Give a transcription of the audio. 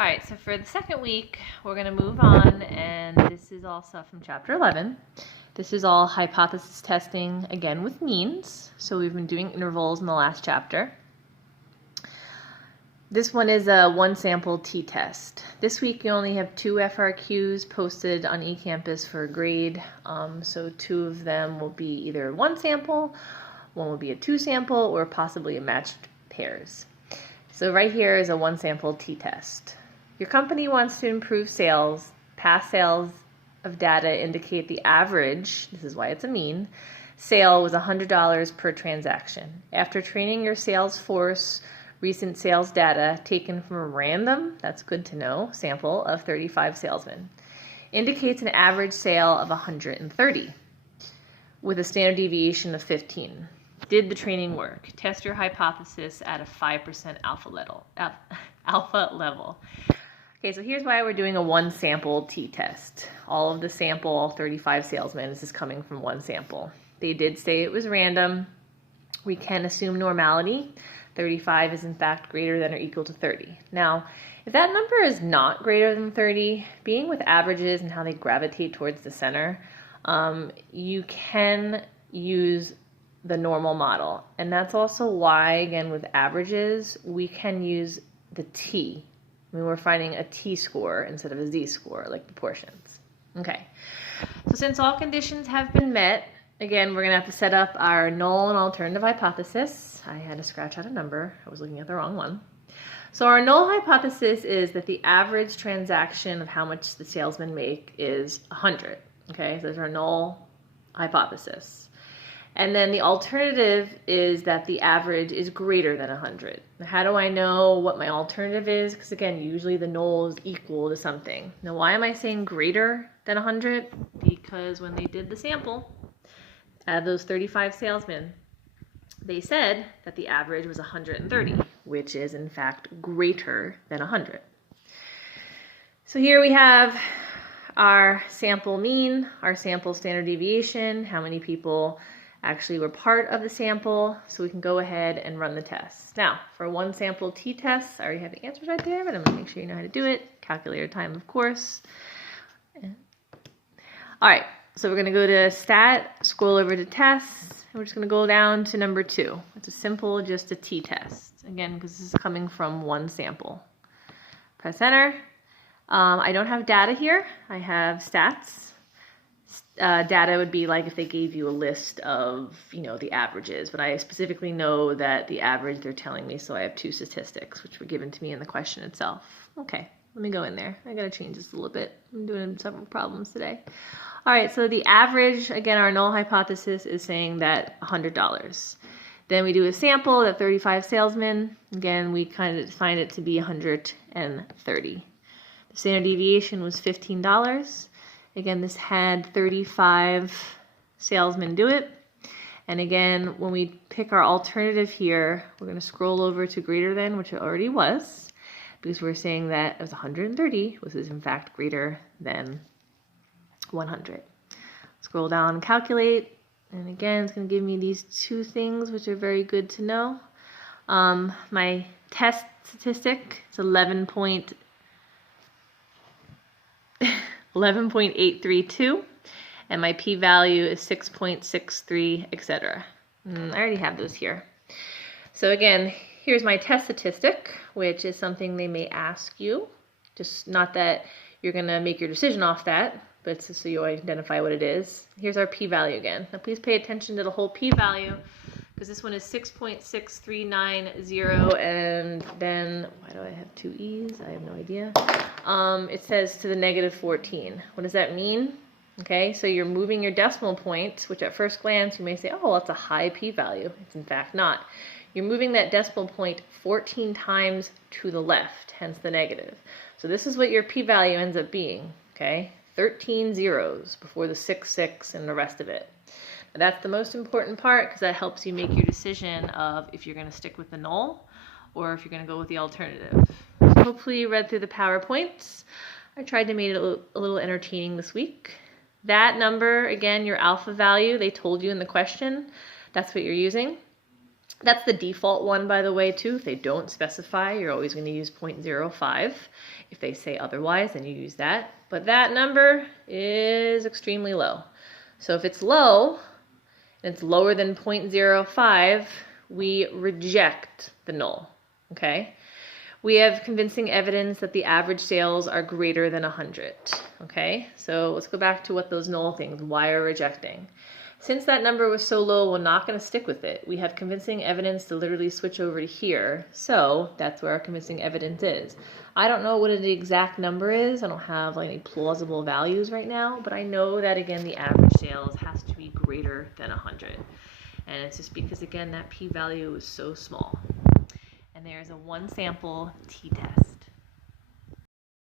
All right, so for the second week, we're going to move on, and this is all stuff from chapter 11. This is all hypothesis testing, again with means. So we've been doing intervals in the last chapter. This one is a one sample t-test. This week you only have 2 FRQs posted on eCampus for a grade. So 2 of them will be either one sample, one will be a 2 sample, or possibly a matched pairs. So right here is a one sample t-test. Your company wants to improve sales. Past sales of data indicate the average, this is why it's a mean, sale was $100 per transaction. After training your sales force, recent sales data taken from a random, that's good to know, sample of 35 salesmen indicates an average sale of 130 with a standard deviation of 15. Did the training work? Test your hypothesis at a 5% alpha level. Okay, so here's why we're doing a one sample t-test. All of the sample, all 35 salesmen, this is coming from one sample. They did say it was random. We can assume normality. 35 is in fact greater than or equal to 30. Now, if that number is not greater than 30, being with averages and how they gravitate towards the center, you can use the normal model. And that's also why, again, with averages, we can use the t. I mean, we're finding a t-score instead of a z-score, like proportions. Okay, so since all conditions have been met, again, we're going to have to set up our null and alternative hypothesis. I had to scratch out a number. I was looking at the wrong one. So our null hypothesis is that the average transaction of how much the salesmen make is 100. Okay, so that's our null hypothesis. And then the alternative is that the average is greater than 100. How do I know what my alternative is? Because again, usually the null is equal to something. Now, why am I saying greater than 100? Because when they did the sample, out of those 35 salesmen, they said that the average was 130, which is in fact greater than 100. So here we have our sample mean, our sample standard deviation, how many people actually were part of the sample, so we can go ahead and run the test. Now, for one sample t-test, I already have the answers right there, but I'm gonna make sure you know how to do it. Calculator time, of course. All right, so we're gonna go to stat, scroll over to tests, and we're just gonna go down to number 2. It's a simple, just a t-test. Again, because this is coming from one sample. Press enter. I don't have data here, I have stats. Data would be like if they gave you a list of, the averages, but I specifically know that the average they're telling me, so I have 2 statistics, which were given to me in the question itself. Okay, let me go in there. I gotta change this a little bit. I'm doing several problems today. All right, so the average, again, our null hypothesis is saying that $100. Then we do a sample at 35 salesmen. Again, we kind of find it to be 130. The standard deviation was $15. Again, this had 35 salesmen do it. And again, when we pick our alternative here, we're going to scroll over to greater than, which it already was, because we're saying that it was 130, which is in fact greater than 100. Scroll down and calculate. And again, it's going to give me these 2 things, which are very good to know. My test statistic is 11.832, and my p-value is 6.63, etc. I already have those here. So again, here's my test statistic, which is something they may ask you. Just not that you're going to make your decision off that, but it's just so you identify what it is. Here's our p-value again. Now please pay attention to the whole p-value, because this one is 6.6390, and then, why do I have 2 E's? I have no idea. It says to the negative 14. What does that mean? Okay, so you're moving your decimal point, which at first glance you may say, oh, well, that's a high p-value. It's in fact not. You're moving that decimal point 14 times to the left, hence the negative. So this is what your p-value ends up being, okay? 13 zeros before the 6, 6, and the rest of it. Now, that's the most important part, because that helps you make your decision of if you're going to stick with the null or if you're going to go with the alternative. So hopefully you read through the PowerPoints. I tried to make it a little entertaining this week. That number, again, your alpha value, they told you in the question, that's what you're using. That's the default one, by the way, too. If they don't specify, you're always going to use 0.05. If they say otherwise, then you use that. But that number is extremely low. So if it's low, and it's lower than 0.05, we reject the null, okay? We have convincing evidence that the average sales are greater than 100, okay? So let's go back to what those null things, why are rejecting? Since that number was so low, we're not going to stick with it. We have convincing evidence to literally switch over to here. So that's where our convincing evidence is. I don't know what the exact number is. I don't have like any plausible values right now, but I know that, again, the average sales has to be greater than 100. And it's just because, again, that p-value is so small. And there's a one sample t-test.